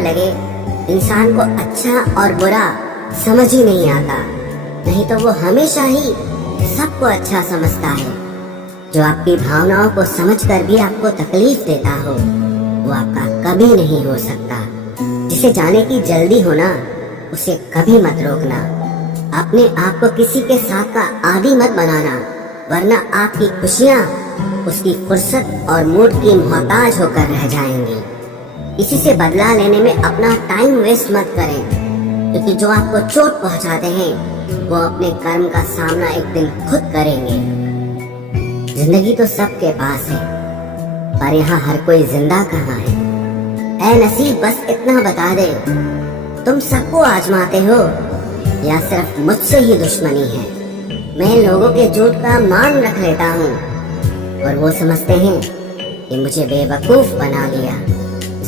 लगे, इंसान को अच्छा और बुरा समझ ही नहीं आता, नहीं तो वो हमेशा ही सबको अच्छा समझता है। जो आपकी भावनाओं को समझकर भी आपको तकलीफ देता हो, वो आपका कभी नहीं हो सकता। जिसे जाने की जल्दी हो ना, उसे कभी मत रोकना। अपने आप को किसी के साथ का आदी मत बनाना, वरना आपकी खुशियाँ उसकी फुर्सत और मूड की मोहताज होकर रह जाएंगी। किसी से बदला लेने में अपना टाइम वेस्ट मत करें, क्योंकि जो आपको चोट पहुंचाते हैं वो अपने कर्म का सामना एक दिन खुद करेंगे। जिंदगी तो सबके पास है, पर यहाँ हर कोई जिंदा कहाँ है। ऐ नसीब बस इतना बता दे, तुम सबको आजमाते हो या सिर्फ मुझसे ही दुश्मनी है। मैं लोगों के झूठ का मान रख लेता हूँ और वो समझते हैं कि मुझे बेवकूफ बना लिया।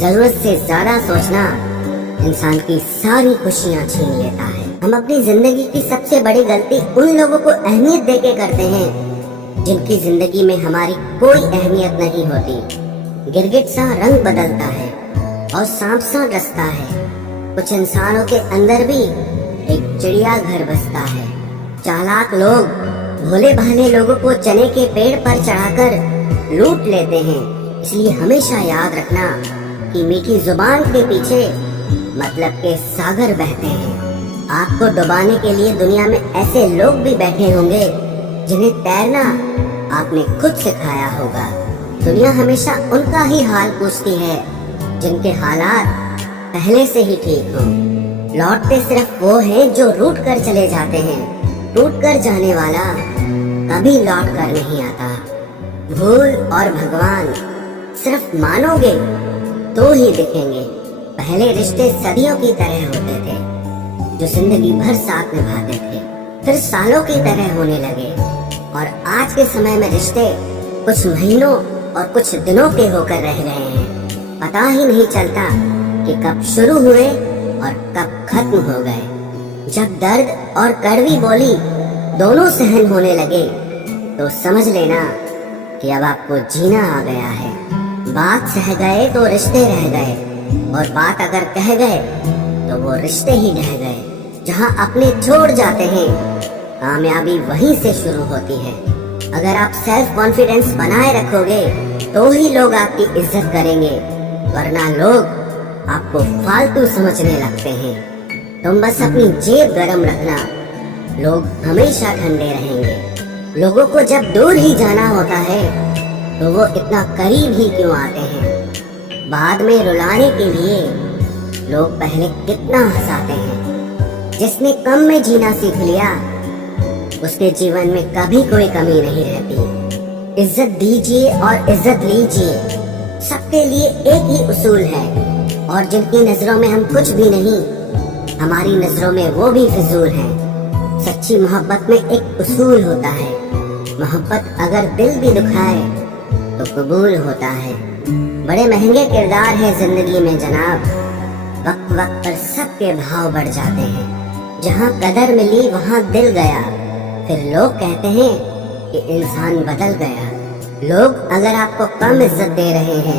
जरूरत से ज्यादा सोचना इंसान की सारी खुशियाँ छीन लेता है। हम अपनी जिंदगी की सबसे बड़ी गलती उन लोगों को अहमियत देके करते हैं जिनकी जिंदगी में हमारी कोई अहमियत नहीं होती। गिरगिट सा रंग बदलता है और सांप सा डसता है। कुछ इंसानों के अंदर भी एक चिड़िया घर बसता है। चालाक लोग भोले भाले लोगों को चने के पेड़ पर चढ़ाकर लूट लेते हैं। इसलिए हमेशा याद रखना कि मीठी जुबान के पीछे मतलब के सागर बहते हैं। आपको डुबाने के लिए दुनिया में ऐसे लोग भी बैठे होंगे जिन्हें तैरना आपने खुद सिखाया होगा। दुनिया हमेशा उनका ही हाल पूछती है जिनके हालात पहले से ही ठीक हो। लौटते सिर्फ वो हैं जो रूठ कर चले जाते हैं। टूट कर जाने वाला कभी लौट कर नहीं आता। भूल और भगवान सिर्फ मानोगे तो ही दिखेंगे। पहले रिश्ते सदियों की तरह होते थे, जो जिंदगी भर साथ निभाते थे, फिर सालों की तरह होने लगे। और आज के समय में रिश्ते कुछ महीनों और कुछ दिनों के होकर रह गए हैं। पता ही नहीं चलता कि कब शुरू हुए और कब खत्म हो गए। जब दर्द और कड़वी बोली दोनों सहन होने लगे, तो समझ लेना कि अब आपको जीना आ गया है। बात सह गए तो रिश्ते रह गए, और बात अगर कह गए तो वो रिश्ते ही ढह गए। जहाँ अपने छोड़ जाते हैं, कामयाबी वहीं से शुरू होती है। अगर आप सेल्फ कॉन्फिडेंस बनाए रखोगे तो ही लोग आपकी इज्जत करेंगे, वरना लोग आपको फालतू समझने लगते हैं। तुम बस अपनी जेब गरम रखना, लोग हमेशा ठंडे रहेंगे। लोगों को जब दूर ही जाना होता है तो वो इतना करीब ही क्यों आते हैं। बाद में रुलाने के लिए लोग पहले कितना हंसाते हैं। जिसने कम में जीना सीख लिया, उसके जीवन में कभी कोई कमी नहीं रहती। इज्जत दीजिए और इज्जत लीजिए, सबके लिए एक ही उसूल है। और जिनकी नजरों में हम कुछ भी नहीं, हमारी नजरों में वो भी फिजूल है। सच्ची मोहब्बत में एक उसूल होता है, मोहब्बत अगर दिल भी दुखाए तो कबूल होता है। बड़े महंगे किरदार है जिंदगी में जनाब, वक्त वक्त पर सबके भाव बढ़ जाते हैं। जहाँ कदर मिली वहाँ दिल गया, फिर लोग कहते हैं कि इंसान बदल गया। लोग अगर आपको कम इज्जत दे रहे हैं